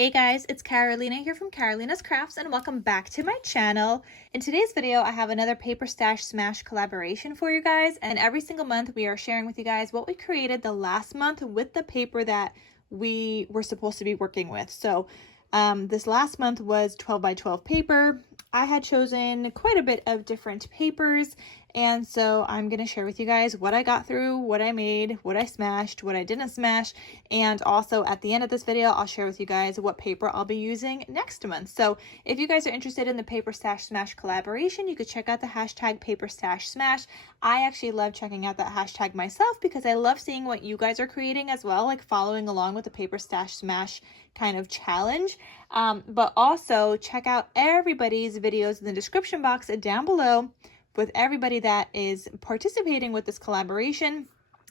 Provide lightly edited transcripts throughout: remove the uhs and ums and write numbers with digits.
Hey guys, it's Carolina here from KarolinasKrafts and welcome back to my channel. In today's video, I have another Paper Stash Smash collaboration for you guys, and every single month we are sharing with you guys what we created the last month with the paper that we were supposed to be working with. So this last month was 12 by 12 paper. I had chosen quite a bit of different papers, and so I'm going to share with you guys what I got through, what I made, what I smashed, what I didn't smash, and also at the end of this video, I'll share with you guys what paper I'll be using next month. So if you guys are interested in the Paper Stash Smash collaboration, you could check out the hashtag Paper Stash Smash. I actually love checking out that hashtag myself because I love seeing what you guys are creating as well, like following along with the Paper Stash Smash kind of challenge. But also check out everybody's videos in the description box down below with everybody that is participating with this collaboration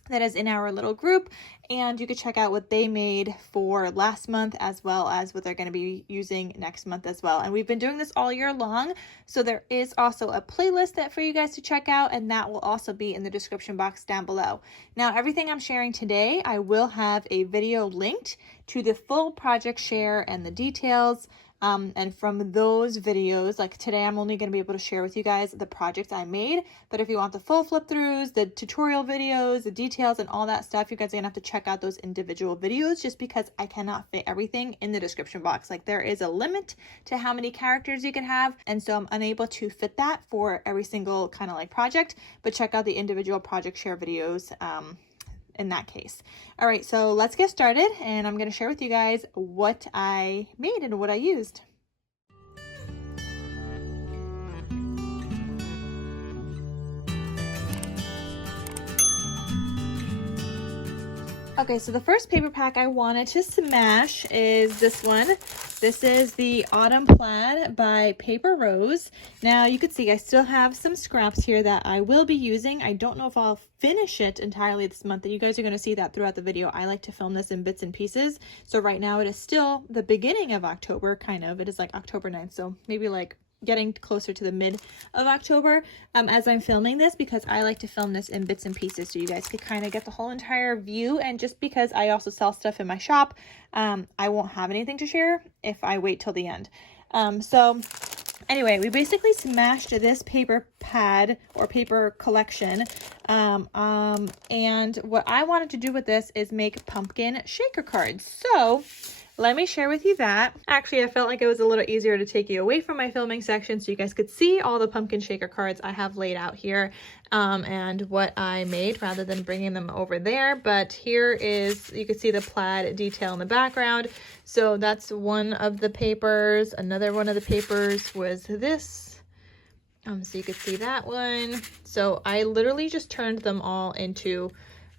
that is in our little group, and you could check out what they made for last month as well as what they're going to be using next month as well. And we've been doing this all year long, so there is also a playlist that for you guys to check out, and that will also be in the description box down below. Now, everything I'm sharing today, I will have a video linked to the full project share and the details. And from those videos, like today, I'm only going to be able to share with you guys the projects I made. But if you want the full flip throughs, the tutorial videos, the details and all that stuff, you guys are going to have to check out those individual videos just because I cannot fit everything in the description box. Like there is a limit to how many characters you can have. And so I'm unable to fit that for every single kind of like project, but check out the individual project share videos, in that case. All right, so let's get started, and I'm going to share with you guys what I made and what I used. Okay, so the first paper pack I wanted to smash is this one. This is the Autumn Plaid by Paper Rose. Now you can see I still have some scraps here that I will be using. I don't know if I'll finish it entirely this month. You guys are going to see that throughout the video. I like to film this in bits and pieces. So right now it is still the beginning of October, kind of. It is like October 9th, so maybe like getting closer to the mid of October as I'm filming this, because I like to film this in bits and pieces so you guys could kind of get the whole entire view. And just because I also sell stuff in my shop, I won't have anything to share if I wait till the end. So anyway, we basically smashed this paper pad or paper collection. And what I wanted to do with this is make pumpkin shaker cards. So let me share with you that. Actually, I felt like it was a little easier to take you away from my filming section so you guys could see all the pumpkin shaker cards I have laid out here and what I made rather than bringing them over there. But here is, you can see the plaid detail in the background. So that's one of the papers. Another one of the papers was this. So you could see that one. So I literally just turned them all into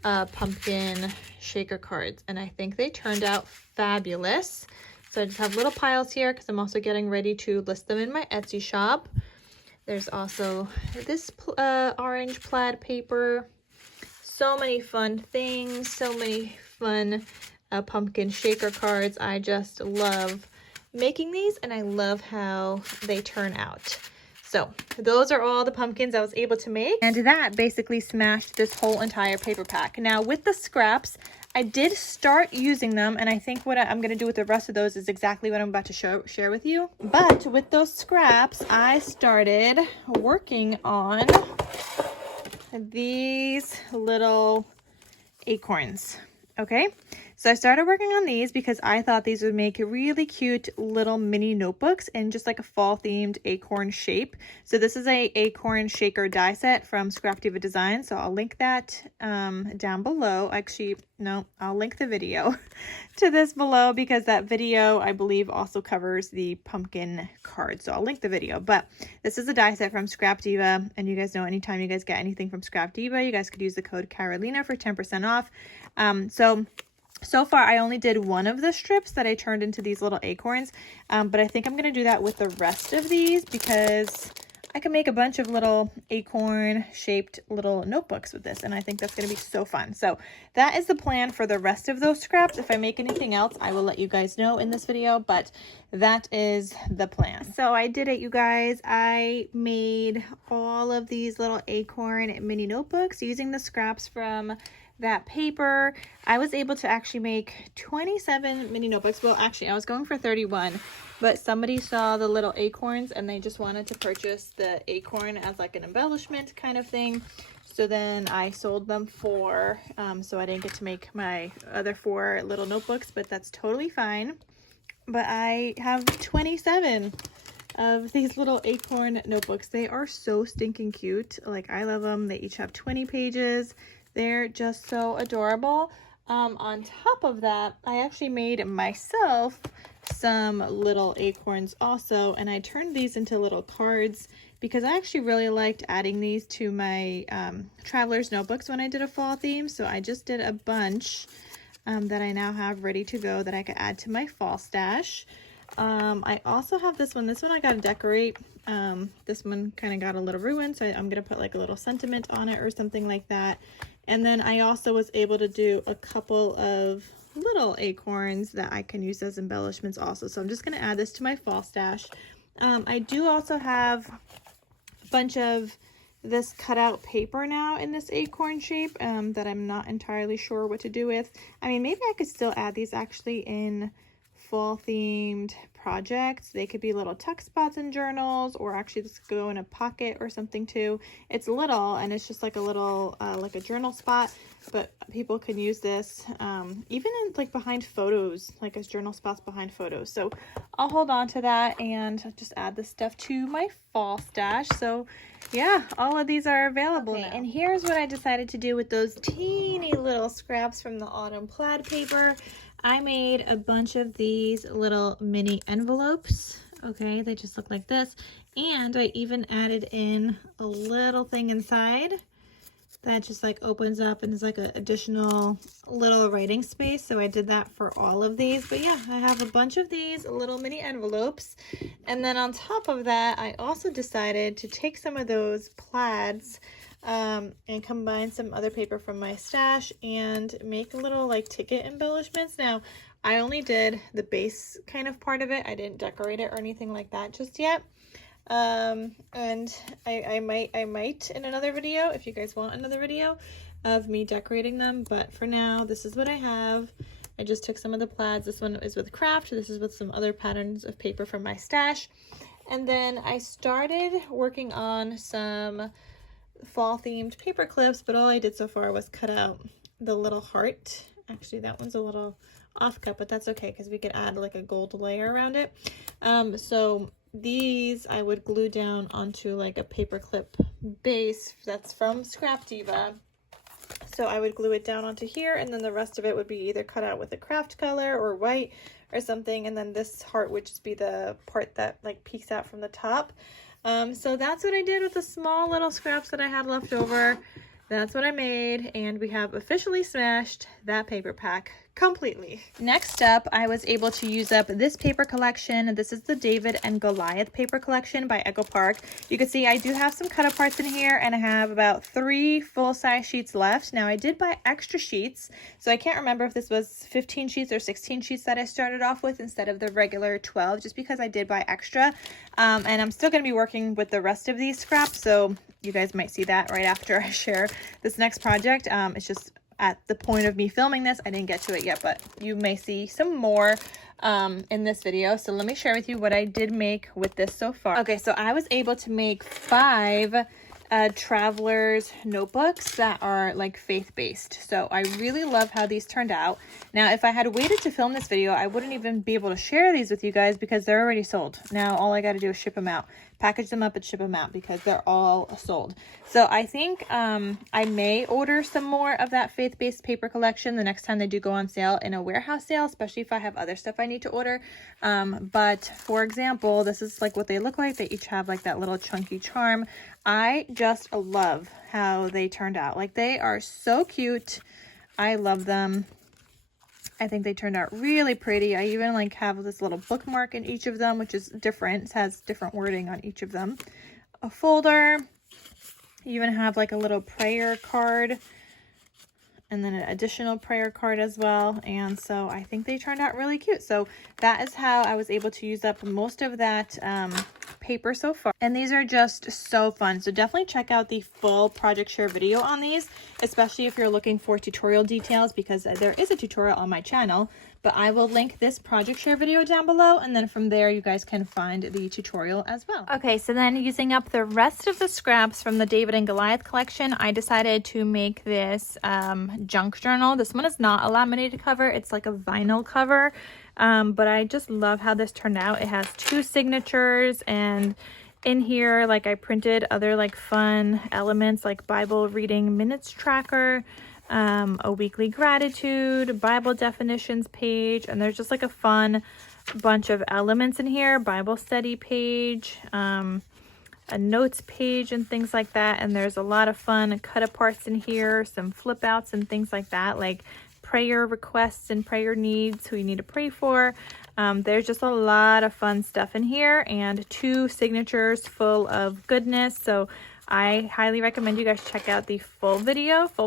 pumpkin shaker cards, and I think they turned out fabulous. So I just have little piles here because I'm also getting ready to list them in my Etsy shop. There's also this orange plaid paper. So many fun things, so many fun pumpkin shaker cards. I just love making these, and I love how they turn out. So those are all the pumpkins I was able to make, and that basically smashed this whole entire paper pack. Now with the scraps, I did start using them, and I think what I'm going to do with the rest of those is exactly what I'm about to share with you. But with those scraps, I started working on these little acorns. Okay, so I started working on these because I thought these would make really cute little mini notebooks in just like a fall themed acorn shape. So this is a acorn shaker die set from Scrap Diva Design. So I'll link that down below. Actually, no, I'll link the video to this below because that video I believe also covers the pumpkin card. So I'll link the video. But this is a die set from Scrap Diva, and you guys know anytime you guys get anything from Scrap Diva, you guys could use the code Carolina for 10% off. So far I only did one of the strips that I turned into these little acorns, but I think I'm going to do that with the rest of these because I can make a bunch of little acorn shaped little notebooks with this, and I think that's going to be so fun. So that is the plan for the rest of those scraps. If I make anything else, I will let you guys know in this video, but that is the plan. So I did it, you guys. I made all of these little acorn mini notebooks using the scraps from that paper, I was able to actually make 27 mini notebooks. Well, actually, I was going for 31, but somebody saw the little acorns and they just wanted to purchase the acorn as like an embellishment kind of thing. So then I sold them 4, so I didn't get to make my other 4 little notebooks, but that's totally fine. But I have 27 of these little acorn notebooks. They are so stinking cute. Like, I love them. They each have 20 pages. They're just so adorable. On top of that, I actually made myself some little acorns also, and I turned these into little cards because I actually really liked adding these to my traveler's notebooks when I did a fall theme. So I just did a bunch that I now have ready to go that I could add to my fall stash. I also have this one. This one I got to decorate. This one kind of got a little ruined, so I'm going to put like a little sentiment on it or something like that. And then I also was able to do a couple of little acorns that I can use as embellishments also. So I'm just going to add this to my fall stash. I do also have a bunch of this cutout paper now in this acorn shape that I'm not entirely sure what to do with. I mean, maybe I could still add these actually in fall themed projects. They could be little tuck spots in journals, or actually this could go in a pocket or something too. It's little and it's just like a little like a journal spot, but people can use this even in like behind photos, like as journal spots behind photos. So I'll hold on to that and just add this stuff to my fall stash. So yeah, all of these are available now. And here's what I decided to do with those teeny little scraps from the autumn plaid paper. I made a bunch of these little mini envelopes. Okay, they just look like this. And I even added in a little thing inside that just like opens up and is like an additional little writing space. So I did that for all of these. But yeah, I have a bunch of these little mini envelopes. And then on top of that, I also decided to take some of those plaids and combine some other paper from my stash and make little like ticket embellishments. Now, I only did the base kind of part of it. I didn't decorate it or anything like that just yet. And I might in another video, if you guys want another video of me decorating them, but for now, this is what I have. I just took some of the plaids. This one is with craft. This is with some other patterns of paper from my stash. And then I started working on some fall themed paper clips, but all I did so far was cut out the little heart. Actually, that one's a little off cut, but that's okay because we could add like a gold layer around it. So these I would glue down onto like a paper clip base that's from Scrap Diva. So I would glue it down onto here, and then the rest of it would be either cut out with a craft color or white or something, and then this heart would just be the part that like peeks out from the top. So that's what I did with the small little scraps that I had left over. That's what I made, and we have officially smashed that paper pack completely. Next up, I was able to use up this paper collection. This is the David and Goliath paper collection by Echo Park. You can see I do have some cut aparts in here, and I have about 3 full-size sheets left. Now, I did buy extra sheets, so I can't remember if this was 15 sheets or 16 sheets that I started off with instead of the regular 12, just because I did buy extra. And I'm still going to be working with the rest of these scraps, so you guys might see that right after I share this next project. It's just at the point of me filming this, I didn't get to it yet, but you may see some more in this video. So let me share with you what I did make with this so far. Okay, so I was able to make 5 traveler's notebooks that are like faith-based. So I really love how these turned out. Now, if I had waited to film this video, I wouldn't even be able to share these with you guys because they're already sold. Now, all I got to do is ship them out, package them up and ship them out because they're all sold. So I think I may order some more of that faith-based paper collection the next time they do go on sale in a warehouse sale, especially if I have other stuff I need to order. But for example, this is like what they look like. They each have like that little chunky charm. I just love how they turned out. Like, they are so cute. I love them. I think they turned out really pretty. I even like have this little bookmark in each of them, which is different. It has different wording on each of them. A folder. You even have like a little prayer card, and then an additional prayer card as well. And so I think they turned out really cute. So that is how I was able to use up most of that paper so far, and these are just so fun. So definitely check out the full project share video on these, especially if you're looking for tutorial details, because there is a tutorial on my channel, but I will link this project share video down below, and then from there you guys can find the tutorial as well. Okay, so then using up the rest of the scraps from the David and Goliath collection, I decided to make this junk journal. This one is not a laminated cover, it's like a vinyl cover. But I just love how this turned out. It has 2 signatures, and in here, like, I printed other like fun elements like Bible reading minutes tracker, a weekly gratitude, Bible definitions page, and there's just like a fun bunch of elements in here, Bible study page, a notes page and things like that. And there's a lot of fun cut aparts in here, some flip outs and things like that, like prayer requests and prayer needs, who you need to pray for. There's just a lot of fun stuff in here, and 2 signatures full of goodness. So I highly recommend you guys check out the full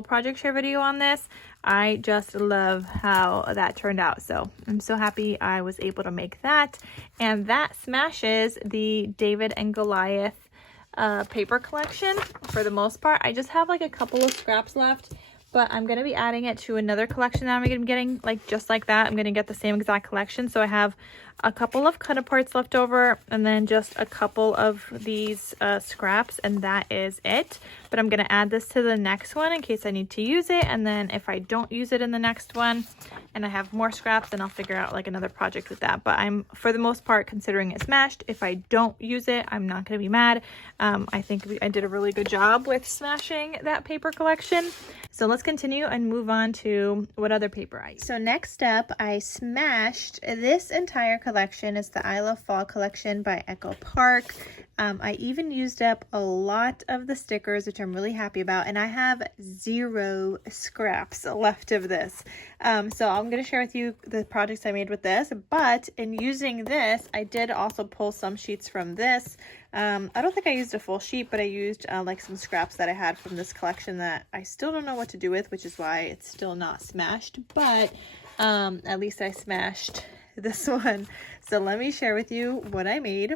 project share video on this. I just love how that turned out. So I'm so happy I was able to make that. And that smashes the David and Goliath paper collection for the most part. I just have like a couple of scraps left, but I'm going to be adding it to another collection that I'm going to be getting, like just like that. I'm going to get the same exact collection. So I have a couple of cut aparts left over, and then just a couple of these scraps, and that is it. But I'm going to add this to the next one in case I need to use it, and then if I don't use it in the next one and I have more scraps, then I'll figure out like another project with that. But I'm, for the most part, considering it smashed. If I don't use it, I'm not going to be mad. I think I did a really good job with smashing that paper collection. So let's continue and move on to what other paper I used. So next up, I smashed this entire collection. It's the I Love Fall collection by Echo Park. I even used up a lot of the stickers, which I'm really happy about, and I have 0 scraps left of this. So I'm going to share with you the projects I made with this, but in using this, I did also pull some sheets from this. I don't think I used a full sheet, but I used like some scraps that I had from this collection that I still don't know what to do with, which is why it's still not smashed, but at least I smashed this one. So let me share with you what I made.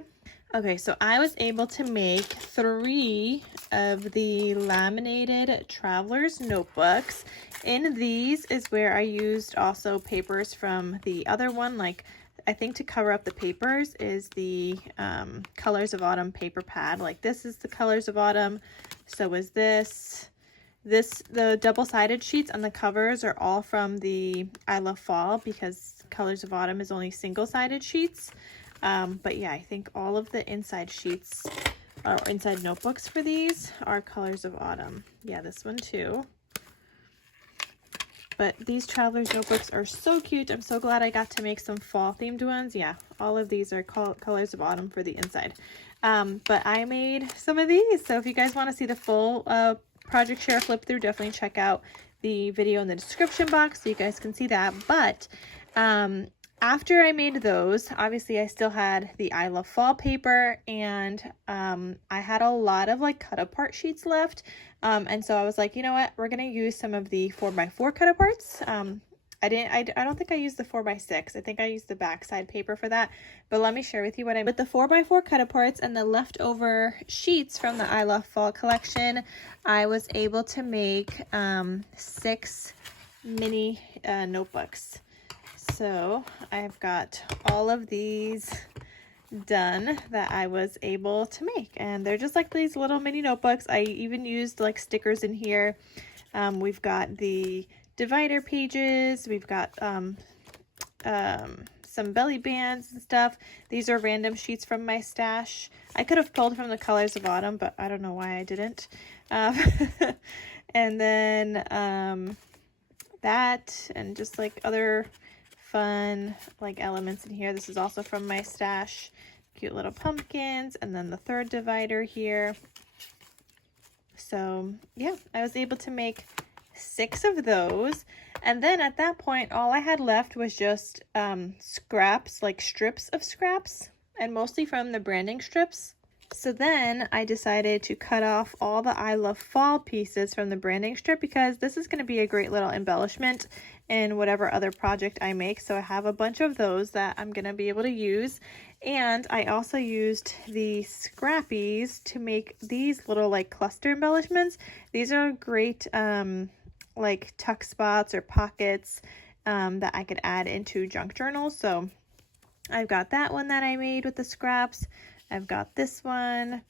Okay, so I was able to make 3 of the laminated traveler's notebooks. In these is where I used also papers from the other one, like I think to cover up the papers is the Colors of Autumn paper pad. Like this is the Colors of Autumn, so is this. The double-sided sheets on the covers are all from the I Love Fall, because Colors of Autumn is only single-sided sheets. But yeah, I think all of the inside sheets or inside notebooks for these are Colors of Autumn. Yeah, this one too. But these traveler's notebooks are so cute. I'm so glad I got to make some fall themed ones. Yeah, all of these are Colors of Autumn for the inside. But I made some of these. So if you guys want to see the full project share flip through, definitely check out the video in the description box so you guys can see that. But after I made those, obviously I still had the I Love Fall paper, and I had a lot of like cut apart sheets left. And so I was like, you know what, we're gonna use some of the 4x4 cut aparts. I don't think I used the 4x6. I think I used the backside paper for that. But let me share with you what I made with the 4x4 cut aparts and the leftover sheets from the I Love Fall collection. I was able to make 6 mini notebooks. So I've got all of these done that I was able to make, and they're just like these little mini notebooks. I even used like stickers in here. We've got the divider pages, we've got some belly bands and stuff. These are random sheets from my stash. I could have pulled from the Colors of Autumn, but I don't know why I didn't. And then that, and just like other fun like elements in here. This is also from my stash. Cute little pumpkins, and then the third divider here. So yeah, I was able to make 6 of those, and then at that point all I had left was just scraps, like strips of scraps, and mostly from the branding strips. So then I decided to cut off all the I Love Fall pieces from the branding strip, because this is going to be a great little embellishment, in whatever other project I make. So I have a bunch of those that I'm going to be able to use. And I also used the scrappies to make these little like cluster embellishments. These are great like tuck spots or pockets that I could add into junk journals. So I've got that one that I made with the scraps. I've got this one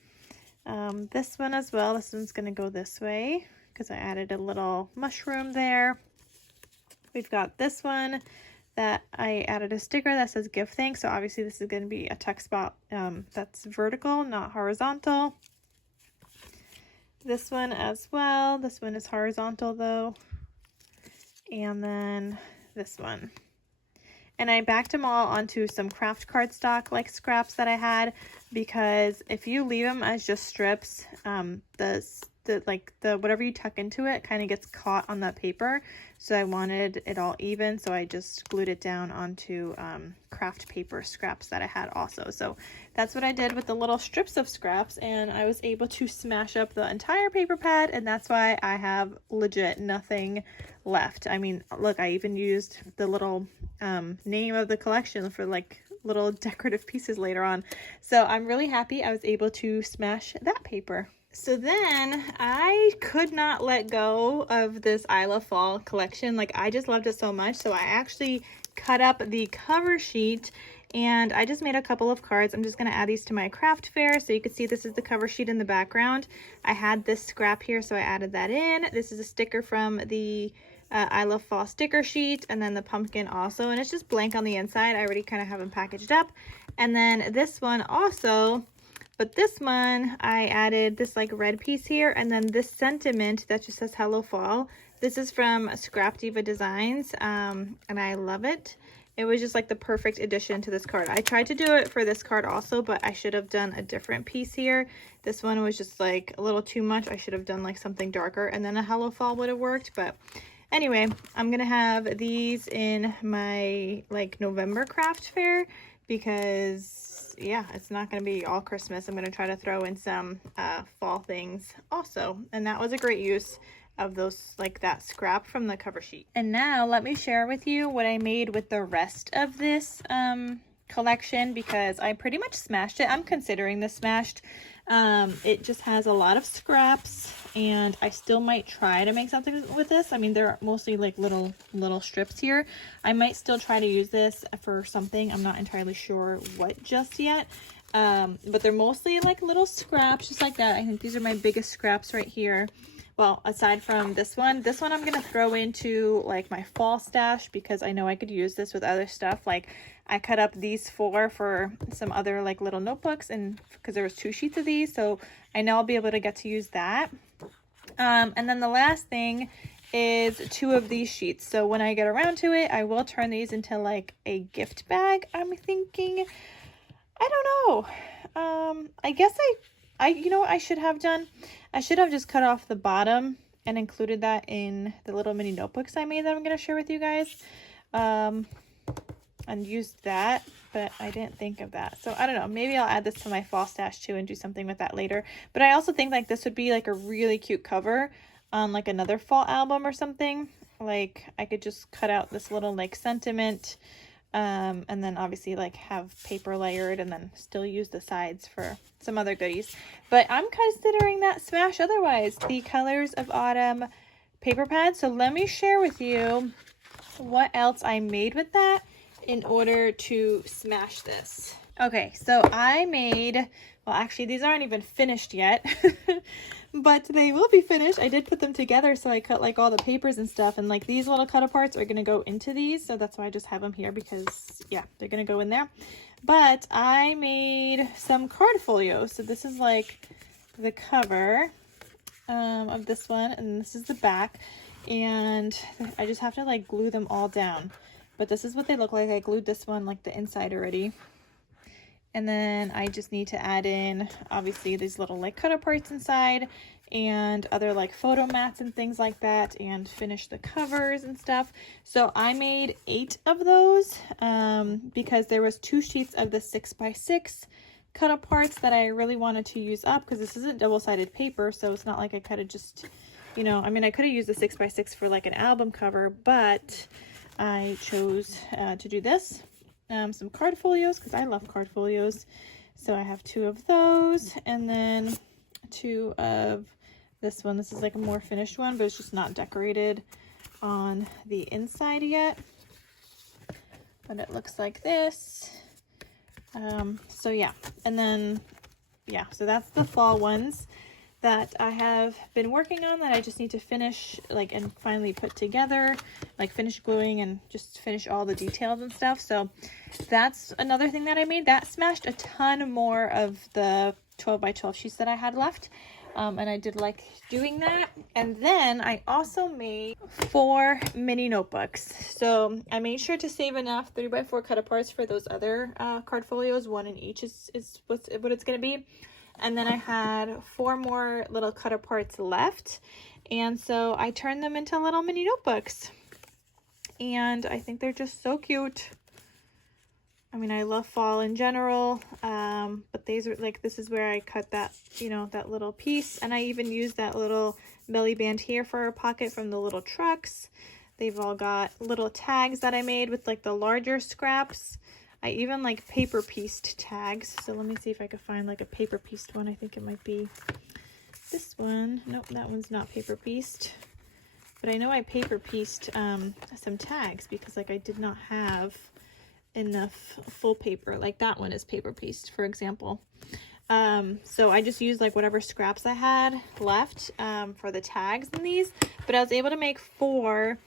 as well. This one's going to go this way because I added a little mushroom there. We've got this one that I added a sticker that says give thanks. So obviously this is going to be a tuck spot that's vertical, not horizontal. This one as well. This one is horizontal though. And then this one. And I backed them all onto some craft cardstock like scraps that I had, because if you leave them as just strips, the whatever you tuck into it kind of gets caught on that paper. So I wanted it all even, so I just glued it down onto craft paper scraps that I had also. So that's what I did with the little strips of scraps, and I was able to smash up the entire paper pad, and that's why I have legit nothing left. I mean, look, I even used the little name of the collection for like little decorative pieces later on. So I'm really happy I was able to smash that paper. So then I could not let go of this I Love Fall collection. Like, I just loved it so much. So I actually cut up the cover sheet and I just made a couple of cards. I'm just going to add these to my craft fair. So you can see this is the cover sheet in the background. I had this scrap here, so I added that in. This is a sticker from the I Love Fall sticker sheet, and then the pumpkin also. And it's just blank on the inside. I already kind of have them packaged up. And then this one also. But this one, I added this like red piece here, and then this sentiment that just says Hello Fall. This is from Scrap Diva Designs, and I love it. It was just like the perfect addition to this card. I tried to do it for this card also, but I should have done a different piece here. This one was just like a little too much. I should have done like something darker, and then a Hello Fall would have worked. But anyway, I'm gonna have these in my like November craft fair, because yeah, it's not going to be all Christmas. I'm going to try to throw in some fall things also. And that was a great use of those, like that scrap from the cover sheet. And now let me share with you what I made with the rest of this collection, because I pretty much smashed it. I'm considering this smashed. It just has a lot of scraps, and I still might try to make something with this. I mean, they're mostly like little strips here. I might still try to use this for something. I'm not entirely sure what just yet. But they're mostly like little scraps, just like that. I think these are my biggest scraps right here. Well, aside from this one I'm going to throw into like my fall stash, because I know I could use this with other stuff. Like, I cut up these four for some other like little notebooks, and because there was 2 sheets of these, so I know I'll be able to get to use that. And then the last thing is 2 of these sheets. So when I get around to it, I will turn these into like a gift bag, I'm thinking. I don't know. I guess you know what I should have done? I should have just cut off the bottom and included that in the little mini notebooks I made that I'm going to share with you guys. And used that, but I didn't think of that. So I don't know, maybe I'll add this to my fall stash too and do something with that later. But I also think like this would be like a really cute cover on like another fall album or something. Like, I could just cut out this little like sentiment, and then obviously like have paper layered, and then still use the sides for some other goodies. But I'm considering that smash otherwise, the Colors of Autumn paper pad. So let me share with you what else I made with that in order to smash this. Okay, so I made, well, actually these aren't even finished yet, but they will be finished. I did put them together, so I cut like all the papers and stuff, and like these little cut aparts are gonna go into these, so that's why I just have them here, because yeah, they're gonna go in there. But I made some card folios. So this is like the cover of this one, and this is the back, and I just have to like glue them all down. But this is what they look like. I glued this one like the inside already. And then I just need to add in, obviously, these little like cut aparts inside, and other like photo mats and things like that, and finish the covers and stuff. So I made 8 of those because there was 2 sheets of the 6x6 cut aparts that I really wanted to use up, because this isn't double-sided paper, so it's not like I could have just, you know, I mean, I could have used the 6x6 for like an album cover, but I chose to do this. Some card folios, because I love card folios. So I have 2 of those, and then 2 of this one. This is like a more finished one, but it's just not decorated on the inside yet. But it looks like this. So yeah, and then yeah, so that's the fall ones that I have been working on that I just need to finish, like, and finally put together, like finish gluing and just finish all the details and stuff. So that's another thing that I made. That smashed a ton more of the 12 by 12 sheets that I had left. And I did like doing that. And then I also made 4 mini notebooks. So I made sure to save enough 3x4 cut aparts for those other card folios. 1 in each is what it's going to be. And then I had 4 more little cut aparts left. And so I turned them into little mini notebooks. And I think they're just so cute. I mean, I love fall in general, but these are like, this is where I cut that, you know, that little piece. And I even used that little belly band here for a pocket from the little trucks. They've all got little tags that I made with like the larger scraps. I even like paper pieced tags. So let me see if I could find like a paper pieced one. I think it might be this one. Nope, that one's not paper pieced. But I know I paper pieced some tags because like I did not have enough full paper. Like that one is paper pieced, for example. So I just used like whatever scraps I had left for the tags in these. But I was able to make 4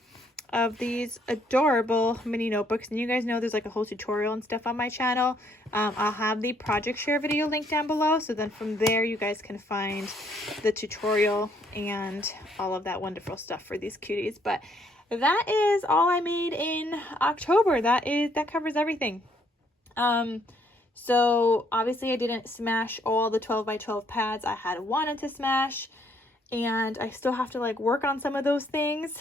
of these adorable mini notebooks, and you guys know there's like a whole tutorial and stuff on my channel. I'll have the project share video linked down below, so then from there you guys can find the tutorial and all of that wonderful stuff for these cuties. But that is all I made in October. That covers everything. So obviously I didn't smash all the 12 by 12 pads I had wanted to smash. And I still have to like work on some of those things,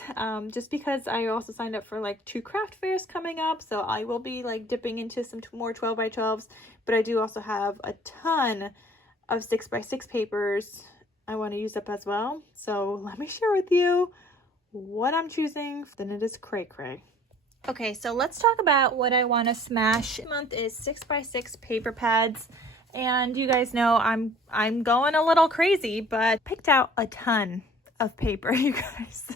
just because I also signed up for like 2 craft fairs coming up. So I will be like dipping into some more 12 by 12s, but I do also have a ton of 6 by 6 papers I want to use up as well. So let me share with you what I'm choosing. Then it is cray cray. Okay, so let's talk about what I want to smash. This month is 6 by 6 paper pads. And you guys know I'm going a little crazy, but picked out a ton of paper, you guys.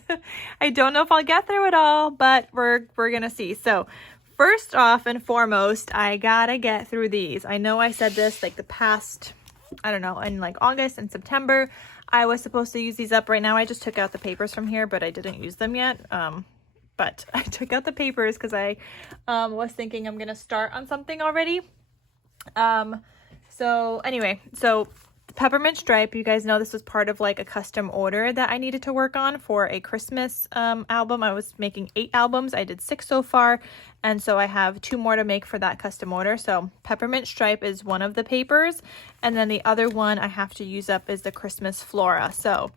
I don't know if I'll get through it all, but we're gonna see. So first off and foremost, I gotta get through these. I know I said this like the past, I don't know, in like August and September, I was supposed to use these up. Right now I just took out the papers from here, but I didn't use them yet. But I took out the papers because I was thinking I'm gonna start on something already. So anyway, so the peppermint stripe, you guys know this was part of like a custom order that I needed to work on for a Christmas album. I was making 8 albums. I did 6 so far. And so I have 2 more to make for that custom order. So peppermint stripe is one of the papers. And then the other one I have to use up is the Christmas flora. So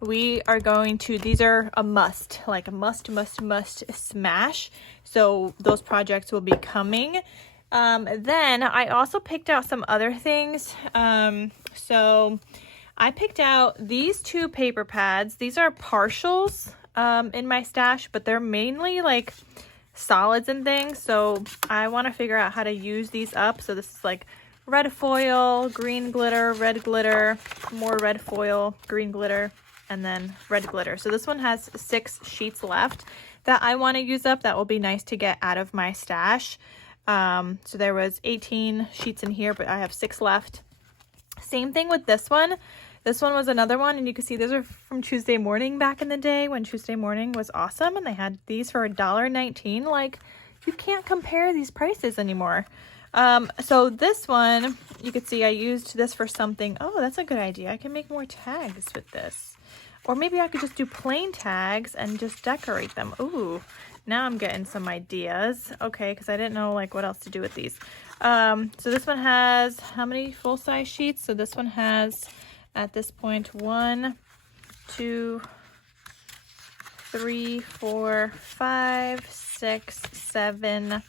we are going to, these are a must, like a must smash. So those projects will be coming. Then I also picked out some other things. So I picked out these 2 paper pads. These are partials, in my stash, but they're mainly like solids and things. So I want to figure out how to use these up. So this is like red foil, green glitter, red glitter, more red foil, green glitter, and then red glitter. So this one has 6 sheets left that I want to use up. That will be nice to get out of my stash. So there was 18 sheets in here, but I have 6 left. Same thing with this one. This one was another one, and you can see those are from Tuesday morning back in the day when Tuesday morning was awesome, and they had these for $1.19. Like, you can't compare these prices anymore. So this one, you can see I used this for something. Oh, that's a good idea. I can make more tags with this. Or maybe I could just do plain tags and just decorate them. Ooh. Now I'm getting some ideas. Okay, because I didn't know like what else to do with these. So this one has how many full-size sheets? So this one has at this point 1, 2, 3, 4, 5, 6, 7,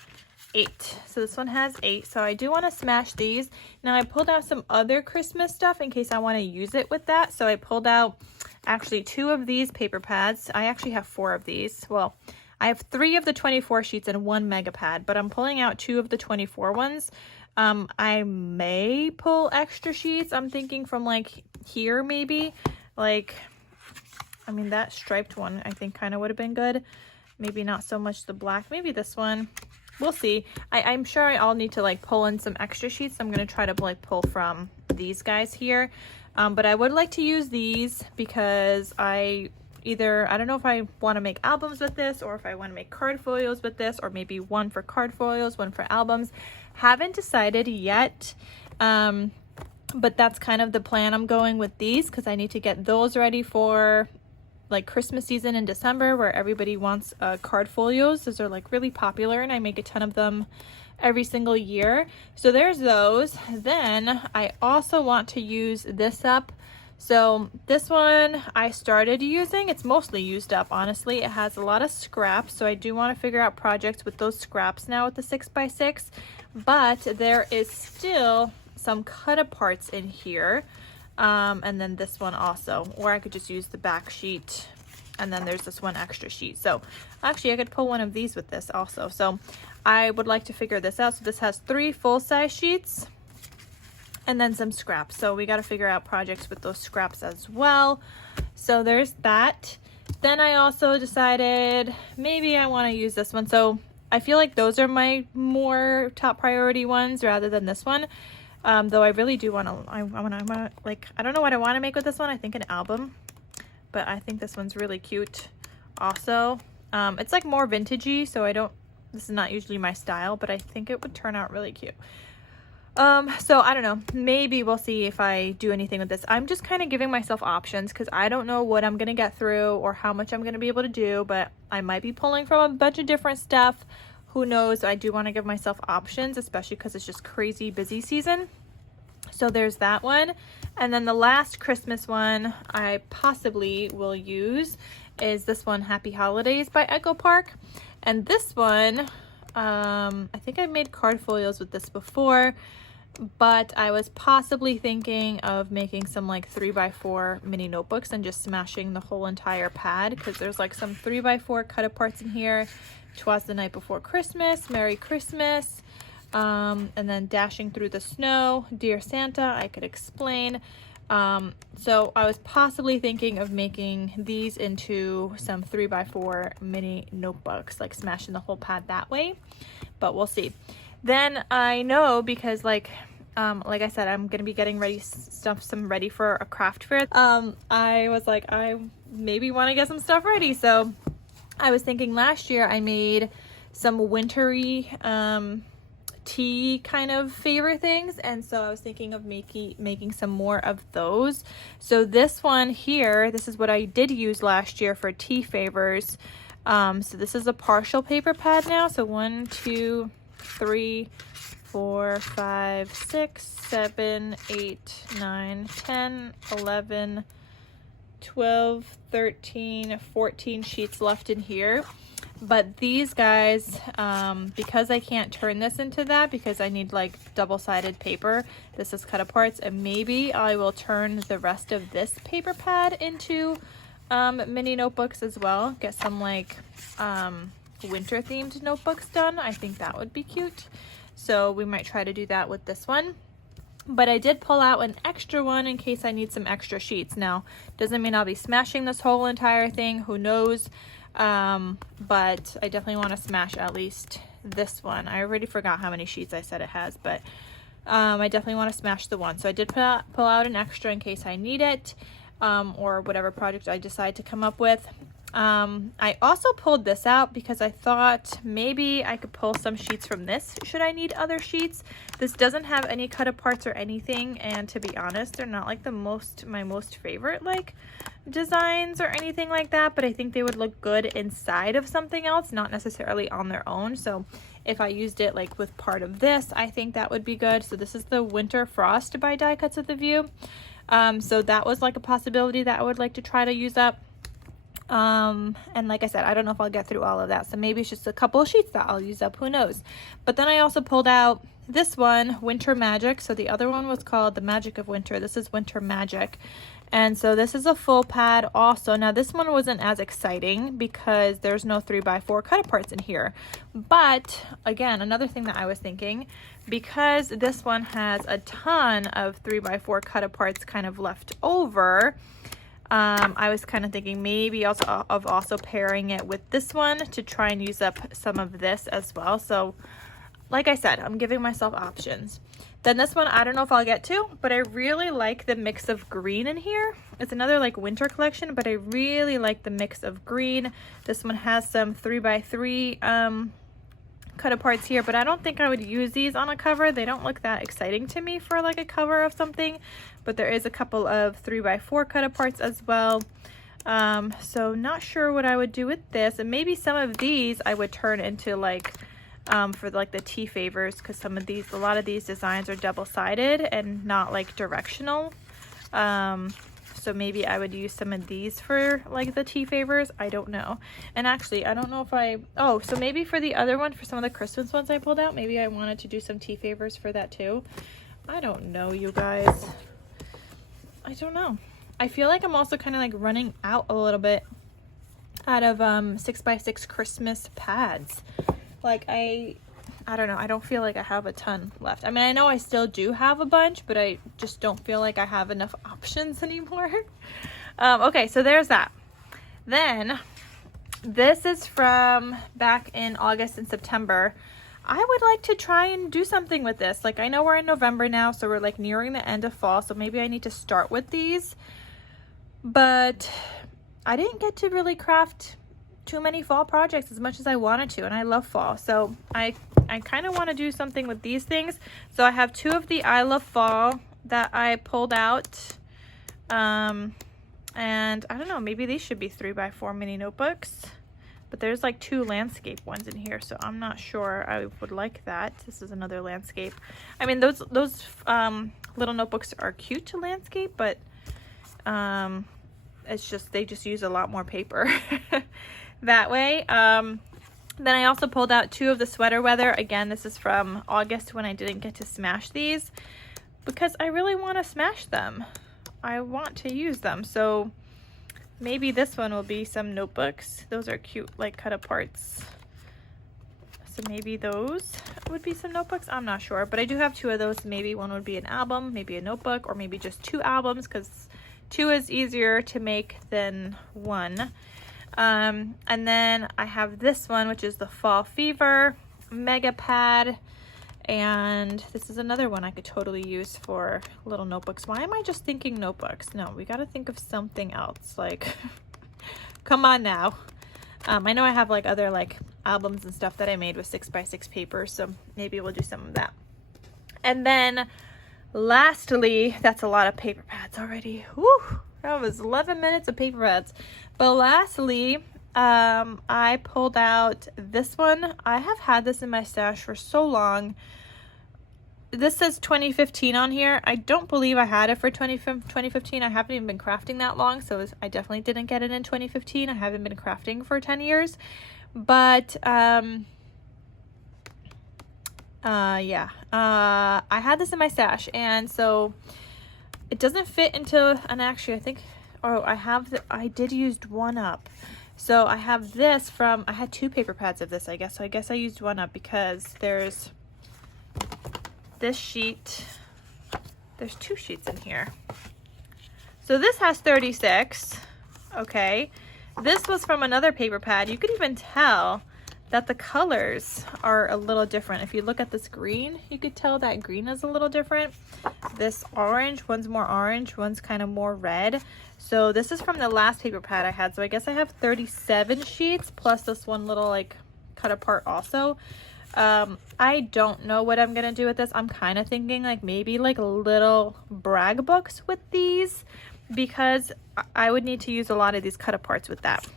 8. So this one has 8. So I do want to smash these. Now I pulled out some other Christmas stuff in case I want to use it with that. So I pulled out actually 2 of these paper pads. I actually have 4 of these. Well, I have 3 of the 24 sheets and 1 mega pad, but I'm pulling out 2 of the 24 ones. I may pull extra sheets. I'm thinking from like here maybe. Like, I mean, that striped one I think kind of would have been good. Maybe not so much the black, maybe this one. We'll see. I'm sure I'll need to like pull in some extra sheets. I'm going to try to like pull from these guys here. But I would like to use these because I don't know if I want to make albums with this or if I want to make card folios with this, or maybe one for card folios, one for albums. Haven't decided yet. But that's kind of the plan I'm going with these, because I need to get those ready for like Christmas season in December, where everybody wants card folios. Those are like really popular and I make a ton of them every single year. So there's those. Then I also want to use this up. So this one I started using. It's mostly used up, honestly. It has a lot of scraps, so I do want to figure out projects with those scraps now with the 6x6, but there is still some cut aparts in here. And then this one also, or I could just use the back sheet, and then there's this one extra sheet. So actually I could pull one of these with this also. So I would like to figure this out. So this has 3 full-size sheets and then some scraps. So we got to figure out projects with those scraps as well. So there's that. Then I also decided maybe I want to use this one. So I feel like those are my more top priority ones rather than this one. Though I really do want to, I want to, like, I don't know what I want to make with this one. I think an album, but I think this one's really cute also. It's like more vintagey, so this is not usually my style, but I think it would turn out really cute. So I don't know, maybe we'll see if I do anything with this. I'm just kind of giving myself options because I don't know what I'm going to get through or how much I'm going to be able to do, but I might be pulling from a bunch of different stuff. Who knows? I do want to give myself options, especially because it's just crazy busy season. So there's that one. And then the last Christmas one I possibly will use is this one, Happy Holidays by Echo Park. And this one, I think I've made card folios with this before, but I was possibly thinking of making some like 3x4 mini notebooks and just smashing the whole entire pad, because there's like some 3x4 cut aparts in here. 'Twas the Night Before Christmas, Merry Christmas, and then Dashing Through the Snow, Dear Santa, I could explain. So I was possibly thinking of making these into some 3x4 mini notebooks, like smashing the whole pad that way, but we'll see. Then I know, because like I said, I'm gonna be getting ready ready for a craft fair. I was like, I maybe want to get some stuff ready. So I was thinking last year I made some wintry tea kind of favorite things, and so I was thinking of making some more of those. So this one here, this is what I did use last year for tea favors. So this is a partial paper pad now. So 1, 2, 3, 4, 5, 6, 7, 8, 9, 10, 11, 12, 13, 14 sheets left in here. But these guys, because I can't turn this into that because I need like double-sided paper, this is cut aparts, and maybe I will turn the rest of this paper pad into mini notebooks as well. Get some like winter themed notebooks done. I think that would be cute. So we might try to do that with this one. But I did pull out an extra one in case I need some extra sheets. Now, doesn't mean I'll be smashing this whole entire thing, who knows, but I definitely want to smash at least this one. I already forgot how many sheets I said it has, but I definitely want to smash the one. So I did pull out an extra in case I need it, or whatever project I decide to come up with. I also pulled this out because I thought maybe I could pull some sheets from this should I need other sheets. This doesn't have any cut aparts or anything, and to be honest, they're not like my most favorite like designs or anything like that, but I think they would look good inside of something else, not necessarily on their own. So if I used it like with part of this, I think that would be good. So this is the Winter Frost by Die Cuts of the View. So that was like a possibility that I would like to try to use up. And like I said, I don't know if I'll get through all of that, so maybe it's just a couple of sheets that I'll use up, who knows. But then I also pulled out this one, Winter Magic. So the other one was called The Magic of Winter. This is Winter Magic, And so this is a full pad also. Now this one wasn't as exciting because there's no 3x4 cut aparts in here. But again, another thing that I was thinking, because this one has a ton of 3x4 cut aparts kind of left over, I was kind of thinking maybe also pairing it with this one to try and use up some of this as well. So like I said, I'm giving myself options. Then this one, I don't know if I'll get to, but I really like the mix of green in here. It's another like winter collection, but I really like the mix of green. This one has some 3x3 cut aparts here, but I don't think I would use these on a cover. They don't look that exciting to me for like a cover of something, but there is a couple of 3x4 cut aparts as well. So not sure what I would do with this, and maybe some of these I would turn into like for like the tea favors, because a lot of these designs are double-sided and not like directional. So maybe I would use some of these for like the tea favors. I don't know. And actually, I don't know if so maybe for the other one, for some of the Christmas ones I pulled out, maybe I wanted to do some tea favors for that too. I don't know, you guys. I don't know. I feel like I'm also kind of like running out a little bit out of 6x6 Christmas pads. Like I don't know, I don't feel like I have a ton left. I mean, I know I still do have a bunch, but I just don't feel like I have enough options anymore. Okay, so there's that. Then this is from back in August and September. I would like to try and do something with this. Like, I know we're in November now, so we're like nearing the end of fall, so maybe I need to start with these. But I didn't get to really craft too many fall projects as much as I wanted to, and I love fall, so I kind of want to do something with these things. So I have two of the I Love Fall that I pulled out, and I don't know, maybe these should be 3x4 mini notebooks, but there's like two landscape ones in here, so I'm not sure I would like that. This is another landscape. I mean, those little notebooks are cute to landscape, but it's just, they just use a lot more paper that way. Then I also pulled out two of the sweater weather. Again, this is from August when I didn't get to smash these, because I really want to smash them. I want to use them. So maybe this one will be some notebooks. Those are cute, like cut aparts. So maybe those would be some notebooks. I'm not sure, but I do have two of those. Maybe one would be an album, maybe a notebook, or maybe just two albums, because two is easier to make than one. And then I have this one, which is the Fall Fever Mega Pad, and this is another one I could totally use for little notebooks. Why am I just thinking notebooks? No, we got to think of something else. Like, come on now. I know I have like other like albums and stuff that I made with 6x6 paper, so maybe we'll do some of that. And then lastly, that's a lot of paper pads already. Woo! That was 11 minutes of paper pads. But lastly, I pulled out this one. I have had this in my stash for so long. This says 2015 on here. I don't believe I had it for 2015. I haven't even been crafting that long, so I definitely didn't get it in 2015. I haven't been crafting for 10 years. But yeah, I had this in my stash, and so it doesn't fit into, and actually I think, oh, I did use one up. So I have this from, I had two paper pads of this, I guess. So I guess I used one up because there's this sheet. There's two sheets in here. So this has 36. Okay. This was from another paper pad. You could even tell that the colors are a little different. If you look at this green, you could tell that green is a little different. This orange, one's more orange, one's kind of more red. So this is from the last paper pad I had. So I guess I have 37 sheets plus this one little like cut apart also. I don't know what I'm gonna do with this. I'm kind of thinking like maybe like little brag books with these, because I would need to use a lot of these cut aparts with that.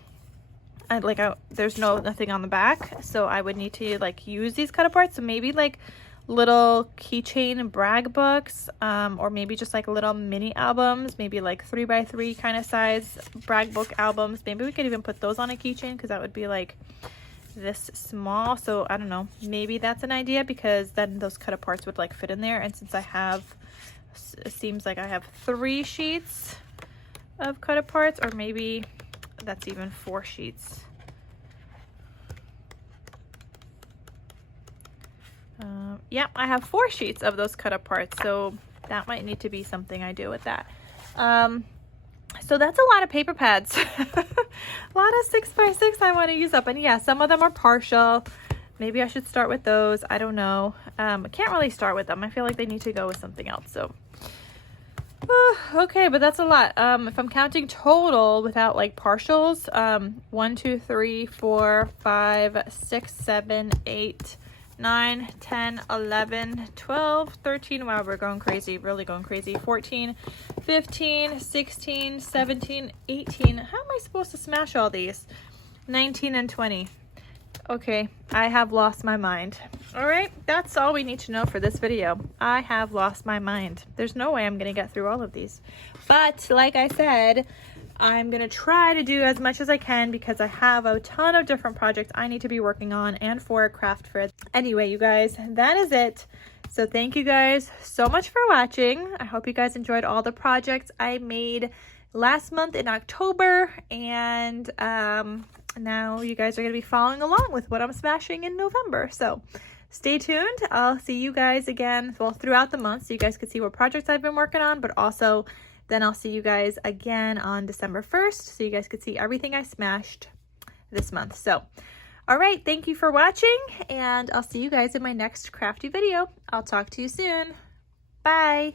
There's nothing on the back, so I would need to like use these cut aparts. So maybe like little keychain brag books, or maybe just like little mini albums, maybe like 3x3 kind of size brag book albums. Maybe we could even put those on a keychain, because that would be like this small. So I don't know, maybe that's an idea, because then those cut aparts would like fit in there. And since I have, it seems like I have 3 sheets, of cut aparts, or maybe that's even 4 sheets. Yeah, I have 4 sheets of those cut aparts, so that might need to be something I do with that. So that's a lot of paper pads. A lot of 6x6 I want to use up, and yeah, some of them are partial. Maybe I should start with those. I don't know. I can't really start with them. I feel like they need to go with something else. So okay, but that's a lot. If I'm counting total without like partials, 1 2 3 4 5 6 7 8 9 10 11 12 13. Wow, we're going crazy, really going crazy. 14 15 16 17 18. How am I supposed to smash all these? 19 and 20. Okay, I have lost my mind. All right, that's all we need to know for this video. I have lost my mind. There's no way I'm gonna get through all of these. But like I said, I'm gonna try to do as much as I can because I have a ton of different projects I need to be working on and for a craft fair. Anyway, you guys, that is it. So thank you guys so much for watching. I hope you guys enjoyed all the projects I made last month in October, and now you guys are going to be following along with what I'm smashing in November. So stay tuned. I'll see you guys again, well, throughout the month, so you guys can see what projects I've been working on, but also then I'll see you guys again on December 1st, so you guys can see everything I smashed this month. So all right, thank you for watching, and I'll see you guys in my next crafty video. I'll talk to you soon. Bye.